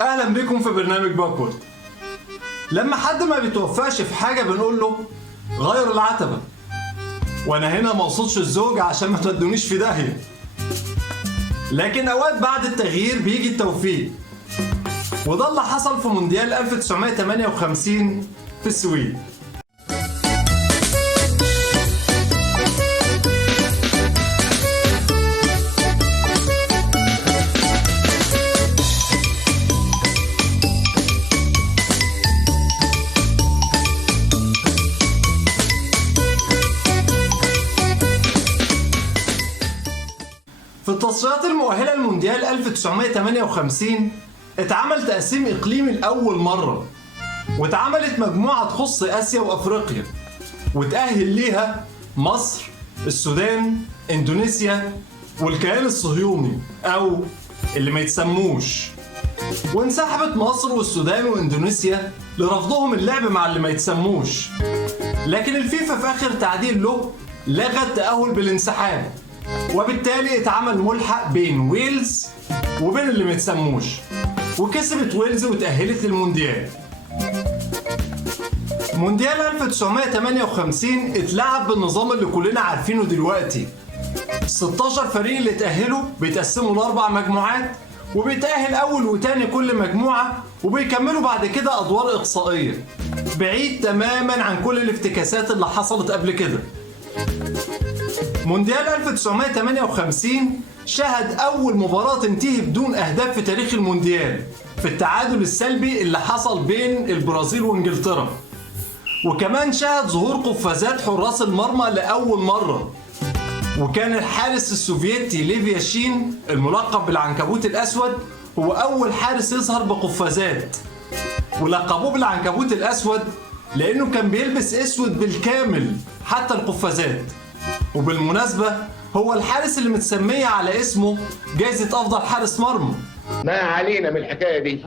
اهلا بكم في برنامج باكورد. لما حد ما بيتوفقش في حاجه بنقول له غير العتبه، وانا هنا ما اقصدش الزوج عشان ما تودونيش في داهيه، لكن اوقات بعد التغيير بيجي التوفيق، وده اللي حصل في مونديال 1958 في السويد. في التصفيات المؤهلة لمونديال 1958 اتعمل تقسيم إقليمي لأول مرة، واتعملت مجموعة تخص آسيا وأفريقيا، وتأهل ليها مصر، السودان، إندونيسيا، والكيان الصهيوني أو اللي ما يتسموش. وانسحبت مصر والسودان وإندونيسيا لرفضهم اللعب مع اللي ما يتسموش، لكن الفيفا في آخر تعديل له لغى التأهل بالانسحاب، وبالتالي اتعمل ملحق بين ويلز وبين اللي ما يتسموش، وكسبت ويلز وتأهلت للمونديال. مونديال 1958 اتلعب بالنظام اللي كلنا عارفينه دلوقتي. 16 فريق اللي اتأهلوا بيتقسموا لأربع مجموعات، وبيتأهل أول وتاني كل مجموعة، وبيكملوا بعد كده أدوار إقصائية، بعيد تماما عن كل الافتكاسات اللي حصلت قبل كده. مونديال 1958 شهد أول مباراة تنتهي بدون أهداف في تاريخ المونديال، في التعادل السلبي اللي حصل بين البرازيل وإنجلترا، وكمان شهد ظهور قفازات حراس المرمى لأول مرة، وكان الحارس السوفيتي ليف ياشين الملقب بالعنكبوت الأسود هو أول حارس يظهر بقفازات، ولقبوه بالعنكبوت الأسود لأنه كان بيلبس أسود بالكامل حتى القفازات. وبالمناسبة هو الحارس اللي متسمية على اسمه جائزة أفضل حارس مرمى. ما علينا من الحكاية دي.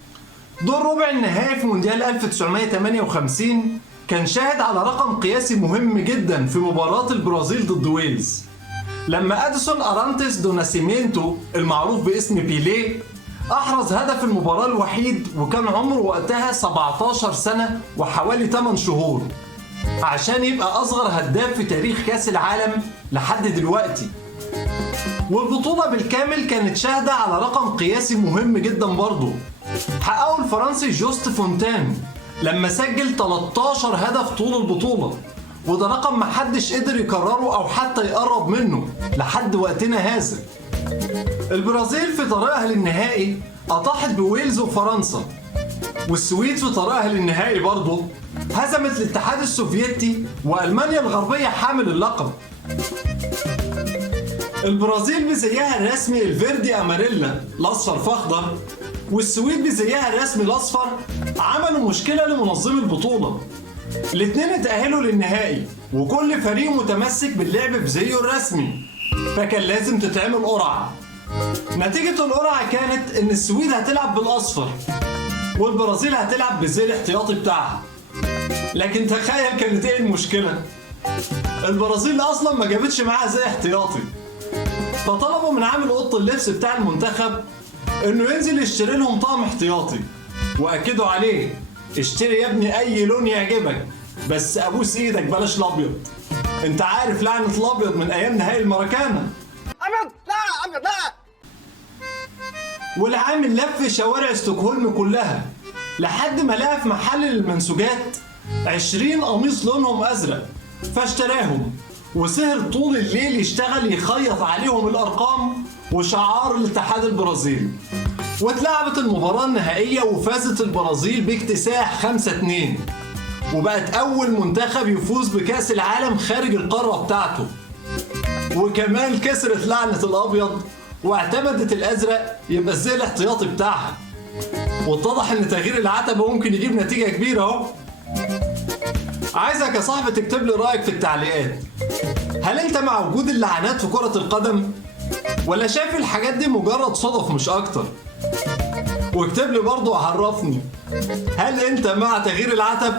دور ربع النهائي في مونديال 1958 كان شاهد على رقم قياسي مهم جدا في مباراة البرازيل ضد ويلز، لما أديسون أرانتيس دو ناسيمينتو المعروف باسم بيليه أحرز هدف المباراة الوحيد، وكان عمره وقتها 17 سنة وحوالي 8 شهور، عشان يبقى أصغر هداف في تاريخ كأس العالم لحد دلوقتي. والبطولة بالكامل كانت شاهدة على رقم قياسي مهم جدا برضه حققه الفرنسي جوست فونتان لما سجل 13 هدف طول البطولة، وده رقم محدش قدر يكرره أو حتى يقرب منه لحد وقتنا هذا. البرازيل في طريقها للنهائي أطاحت بويلز وفرنسا، والسويد في طريقها للنهائي برضه هزمت الاتحاد السوفيتي وألمانيا الغربية حامل اللقب. البرازيل بزيها الرسمي الفيردي أماريلا الأصفر فأخضر، والسويد بزيها الرسمي الأصفر، عملوا مشكلة لمنظمي البطولة. الاتنين اتأهلوا للنهائي وكل فريق متمسك باللعب بزيه الرسمي، فكان لازم تتعمل قرعة. نتيجة القرعة كانت إن السويد هتلعب بالأصفر والبرازيل هتلعب بالزي الاحتياطي بتاعها. لكن تخيل كانت ايه المشكلة؟ البرازيل اصلا ما جابتش معاها زي احتياطي، فطلبوا من عامل اوضه اللبس بتاع المنتخب انه ينزل يشتري لهم طقم احتياطي، واكدوا عليه اشتري يا ابني اي لون يعجبك، بس ابوس ايدك بلاش الابيض، انت عارف لعنة الابيض من ايام نهائي المراكانا. أبيض لا أبيض لا. والعامل لف شوارع ستوكهولم كلها لحد ما لقى في محل للمنسوجات 20 قميص لونهم ازرق، فاشتراهم وسهر طول الليل يشتغل يخيط عليهم الارقام وشعار الاتحاد البرازيلي. واتلعبت المباراة النهائية وفازت البرازيل باكتساح 5-2، وبقت اول منتخب يفوز بكأس العالم خارج القارة بتاعته، وكمان كسرت لعنة الابيض واعتمدت الازرق يبقى الزي الاحتياطي بتاعها. واتضح ان تغيير العتبة ممكن يجيب نتيجة كبيرة اهو. عايزك يا صاحبي تكتب لي رأيك في التعليقات. هل انت مع وجود اللعنات في كرة القدم؟ ولا شايف الحاجات دي مجرد صدف مش اكتر؟ واكتب لي برضه وعرفني، هل انت مع تغيير العتب؟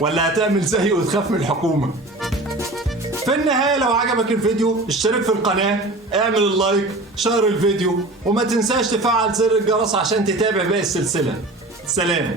ولا هتعمل زيي وتخاف من الحكومة؟ في النهاية لو عجبك الفيديو اشترك في القناة، اعمل اللايك، شير الفيديو، وما تنساش تفعل زر الجرس عشان تتابع باقي السلسلة. سلام.